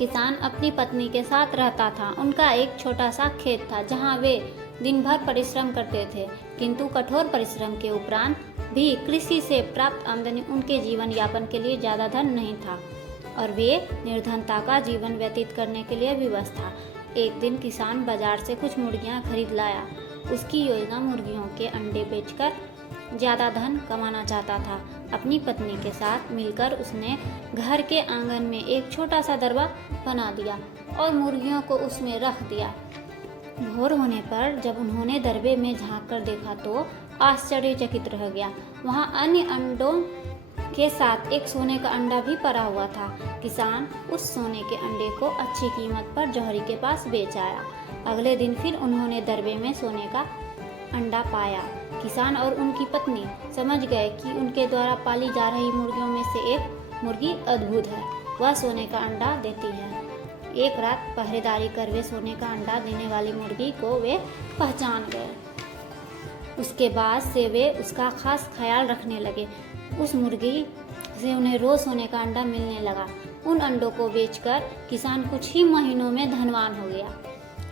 किसान अपनी पत्नी के साथ रहता था। उनका एक छोटा सा खेत था जहाँ वे दिन भर परिश्रम करते थे, किंतु कठोर परिश्रम के उपरांत भी कृषि से प्राप्त आमदनी उनके जीवन यापन के लिए ज़्यादा धन नहीं था और वे निर्धनता का जीवन व्यतीत करने के लिए विवश था। एक दिन किसान बाजार से कुछ मुर्गियाँ खरीद लाया। उसकी योजना मुर्गियों के अंडे बेचकर ज़्यादा धन कमाना चाहता था। अपनी पत्नी के साथ मिलकर उसने घर के आंगन में एक छोटा सा दरबा बना दिया और मुर्गियों को उसमें रख दिया। भोर होने पर जब उन्होंने दरबे में झांक कर देखा तो आश्चर्यचकित रह गया। वहाँ अन्य अंडों के साथ एक सोने का अंडा भी पड़ा हुआ था। किसान उस सोने के अंडे को अच्छी कीमत पर जौहरी के पास बेच आया। अगले दिन फिर उन्होंने दरबे में सोने का अंडा पाया। किसान और उनकी पत्नी समझ गए कि उनके द्वारा पाली जा रही मुर्गियों में से एक मुर्गी अद्भुत है, वह सोने का अंडा देती है। एक रात पहरेदारी कर वे सोने का अंडा देने वाली मुर्गी को वे पहचान गए। उसके बाद से वे उसका खास ख्याल रखने लगे। उस मुर्गी से उन्हें रोज सोने का अंडा मिलने लगा। उन अंडों को बेचकर किसान कुछ ही महीनों में धनवान हो गया।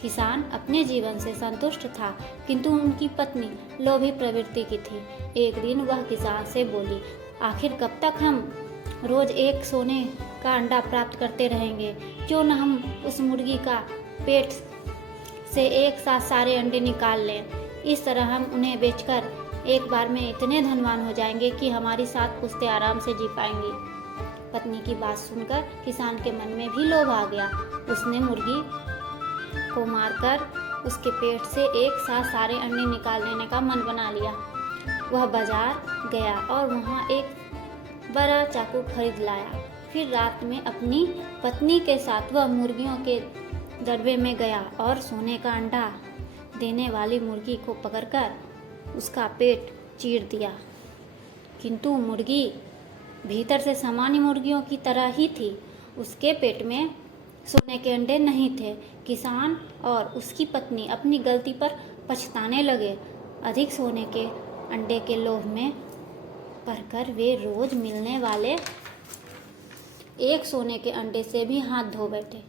किसान अपने जीवन से संतुष्ट था, किंतु उनकी पत्नी लोभी प्रवृत्ति की थी। एक दिन वह किसान से बोली, आखिर कब तक हम रोज एक सोने का अंडा प्राप्त करते रहेंगे? क्यों न हम उस मुर्गी का पेट से एक साथ सारे अंडे निकाल लें। इस तरह हम उन्हें बेचकर एक बार में इतने धनवान हो जाएंगे कि हमारी साथ पुश्ते आराम से जी पाएंगी। पत्नी की बात सुनकर किसान के मन में भी लोभ आ गया। उसने मुर्गी को मारकर उसके पेट से एक साथ सारे अंडे निकाल लेने का मन बना लिया। वह बाजार गया और वहाँ एक बड़ा चाकू खरीद लाया। फिर रात में अपनी पत्नी के साथ वह मुर्गियों के दरबे में गया और सोने का अंडा देने वाली मुर्गी को पकड़कर उसका पेट चीर दिया। किंतु मुर्गी भीतर से सामान्य मुर्गियों की तरह ही थी। उसके पेट में सोने के अंडे नहीं थे। किसान और उसकी पत्नी अपनी गलती पर पछताने लगे। अधिक सोने के अंडे के लोभ में पड़कर वे रोज मिलने वाले एक सोने के अंडे से भी हाथ धो बैठे।